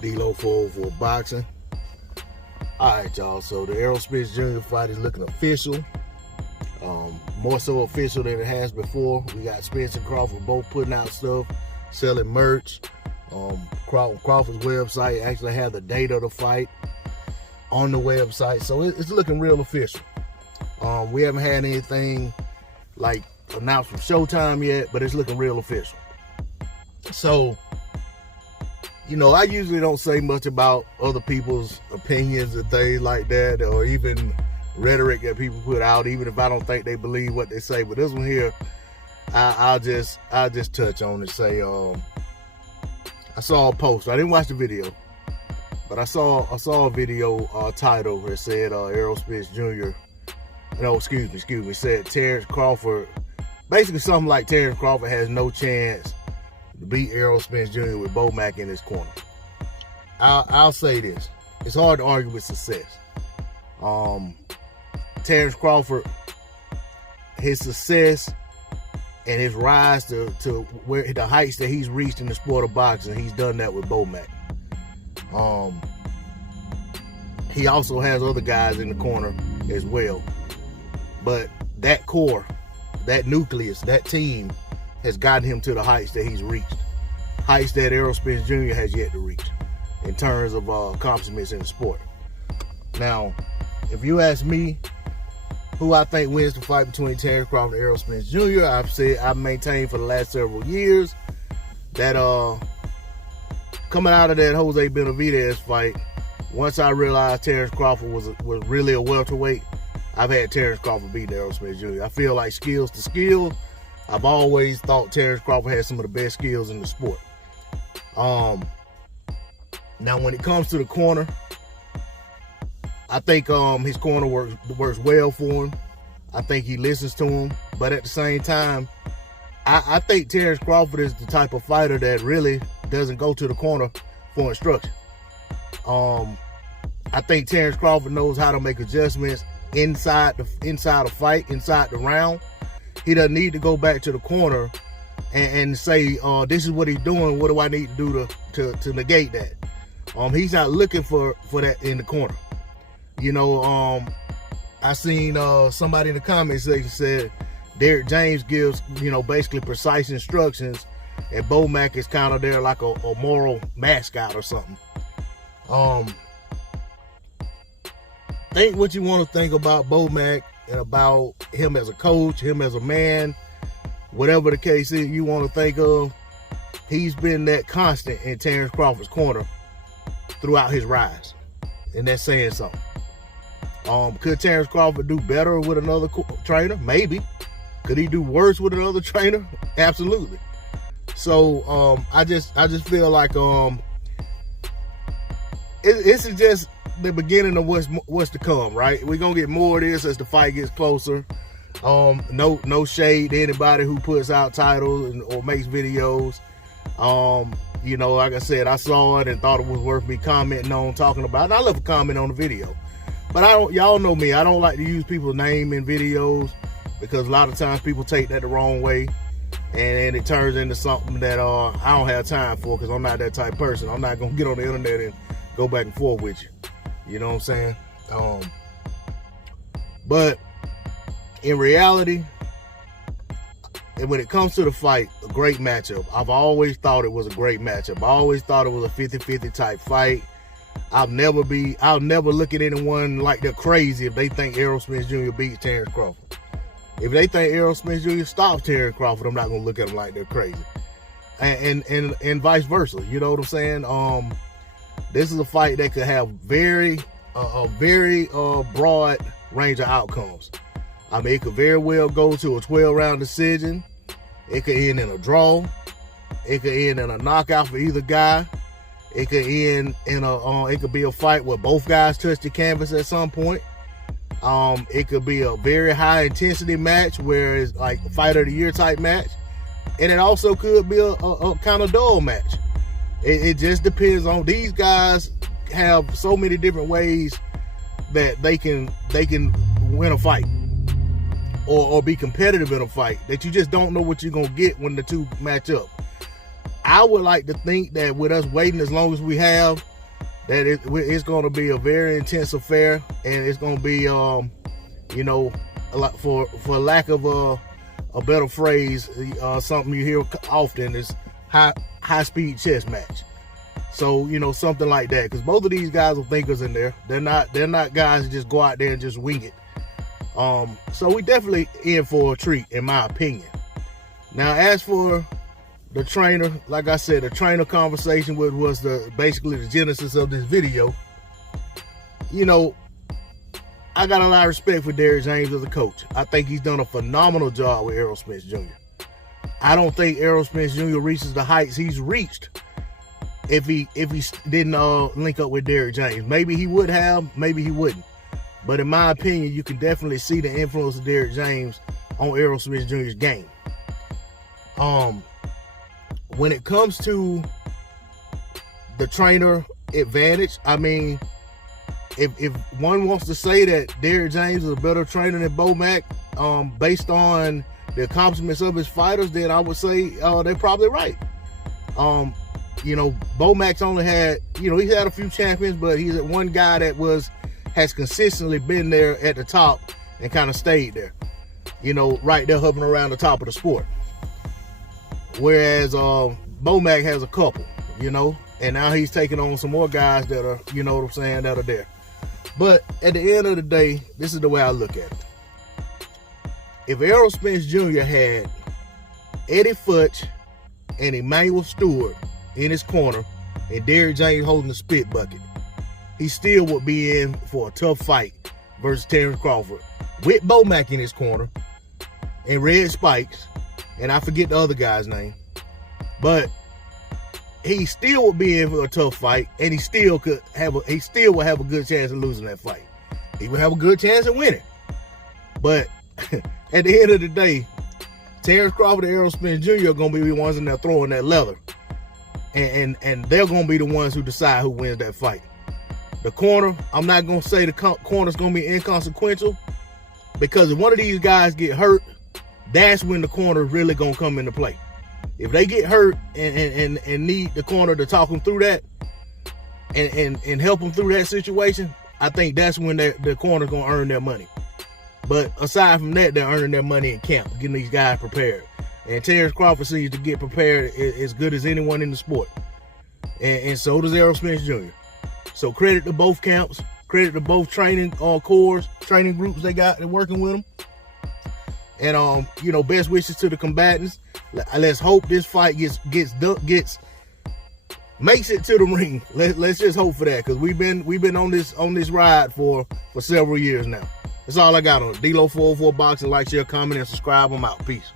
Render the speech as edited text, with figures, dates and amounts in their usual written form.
D-Lo for boxing. All right, y'all. So the Errol Spence Jr. fight is looking official. More so official than it has before. We got Spence and Crawford both putting out stuff, selling merch. Crawford's website actually have the date of the fight on the website, so it's looking real official. We haven't had anything like announced from Showdown yet, but it's looking real official. So, you know, I usually don't say much about other people's opinions and things like that, or even rhetoric that people put out, even if I don't think they believe what they say. But this one here, I'll just touch on and say, I saw a post. I didn't watch the video, but I saw a video title that said Errol Spence Jr. No, excuse me, said Terence Crawford, basically something like Terence Crawford has no chance to beat Errol Spence Jr. with Bo Mack in his corner. I'll say this: it's hard to argue with success. Terence Crawford, his success and his rise to where the heights that he's reached in the sport of boxing, he's done that with Bo Mack. He also has other guys in the corner as well. But that core, that nucleus, that team has gotten him to the heights that he's reached. Heights that Errol Spence Jr. has yet to reach in terms of accomplishments in the sport. Now, if you ask me who I think wins the fight between Terence Crawford and Errol Spence Jr., I've maintained for the last several years that coming out of that Jose Benavidez fight, once I realized Terence Crawford was really a welterweight, I've had Terence Crawford beat Errol Spence Jr. I feel like skills to skill, I've always thought Terence Crawford had some of the best skills in the sport. Now, when it comes to the corner, I think his corner works well for him. I think he listens to him. But at the same time, I think Terence Crawford is the type of fighter that really doesn't go to the corner for instruction. I think Terence Crawford knows how to make adjustments inside the fight, inside the round. He doesn't need to go back to the corner and say, this is what he's doing. What do I need to do to negate that? He's not looking for that in the corner. You know, I seen somebody in the comment section said Derrick James gives, you know, basically precise instructions, and Bo Mack is kind of there like a moral mascot or something. Think what you want to think about Bo Mack and about him as a coach, him as a man, whatever the case is you want to think of. He's been that constant in Terence Crawford's corner throughout his rise, and that's saying something. Could Terence Crawford do better with another trainer? Maybe. Could he do worse with another trainer? Absolutely. So I just feel like this is just the beginning of what's to come, right? We're gonna get more of this as the fight gets closer. No shade to anybody who puts out titles or makes videos. You know, like I said, I saw it and thought it was worth me commenting on, talking about it. I love a comment on the video. But y'all know me, I don't like to use people's name in videos because a lot of times people take that the wrong way and it turns into something that I don't have time for, because I'm not that type of person. I'm not gonna get on the internet and go back and forth with you. You know what I'm saying? But in reality, and when it comes to the fight, a great matchup. I've always thought it was a great matchup. I always thought it was a 50-50 type fight. I'll never look at anyone like they're crazy if they think Errol Spence Jr. beats Terence Crawford. If they think Errol Spence Jr. stops Terence Crawford, I'm not gonna look at them like they're crazy. And vice versa. You know what I'm saying? This is a fight that could have a very broad range of outcomes. I mean, it could very well go to a 12-round decision. It could end in a draw. It could end in a knockout for either guy. It could end in it could be a fight where both guys touch the canvas at some point. It could be a very high intensity match where it's like a fight of the year type match. And it also could be a kind of dull match. It just depends on, these guys have so many different ways that they can win a fight or be competitive in a fight that you just don't know what you're gonna get when the two match up. I would like to think that with us waiting as long as we have, that it's going to be a very intense affair, and it's going to be, you know, a lot, for lack of a better phrase, something you hear often is high speed chess match. So, you know, something like that, because both of these guys are thinkers in there. They're not guys that just go out there and just wing it. So we definitely in for a treat, in my opinion. Now, as for the trainer, like I said, the trainer conversation was basically the genesis of this video. You know, I got a lot of respect for Derrick James as a coach. I think he's done a phenomenal job with Errol Spence Jr. I don't think Errol Spence Jr. reaches the heights he's reached if he didn't link up with Derrick James. Maybe he would have, maybe he wouldn't. But in my opinion, you can definitely see the influence of Derrick James on Errol Spence Jr.'s game. When it comes to the trainer advantage, I mean, if one wants to say that Derrick James is a better trainer than Bo Mack, based on the accomplishments of his fighters, then I would say they're probably right. You know, Bo Mack's only had, you know, he's had a few champions, but he's one guy that has consistently been there at the top and kind of stayed there. You know, right there hovering around the top of the sport. Whereas Bo Mack has a couple, you know, and now he's taking on some more guys that are, you know what I'm saying, that are there. But at the end of the day, this is the way I look at it. If Errol Spence Jr. had Eddie Futch and Emmanuel Stewart in his corner and Derrick James holding the spit bucket, he still would be in for a tough fight versus Terence Crawford with Bo Mack in his corner and Red Spikes, and I forget the other guy's name, but he still would be in for a tough fight, and he still would have a good chance of losing that fight. He would have a good chance of winning. But at the end of the day, Terence Crawford and Errol Spence Jr. are going to be the ones in there throwing that leather. And they're going to be the ones who decide who wins that fight. The corner, I'm not going to say the corner's going to be inconsequential, because if one of these guys get hurt, that's when the corner is really going to come into play. If they get hurt and need the corner to talk them through that and help them through that situation, I think that's when the corner's going to earn their money. But aside from that, they're earning their money in camp, getting these guys prepared. And Terence Crawford seems to get prepared as good as anyone in the sport. And so does Errol Spence Jr. So credit to both camps, credit to both training corps, training groups they got and working with them. And you know, best wishes to the combatants. Let's hope this fight makes it to the ring. Let's just hope for that, because we've been on this ride for several years now. That's all I got on it. D-Lo 404 Boxing. Like, share, comment, and subscribe. I'm out. Peace.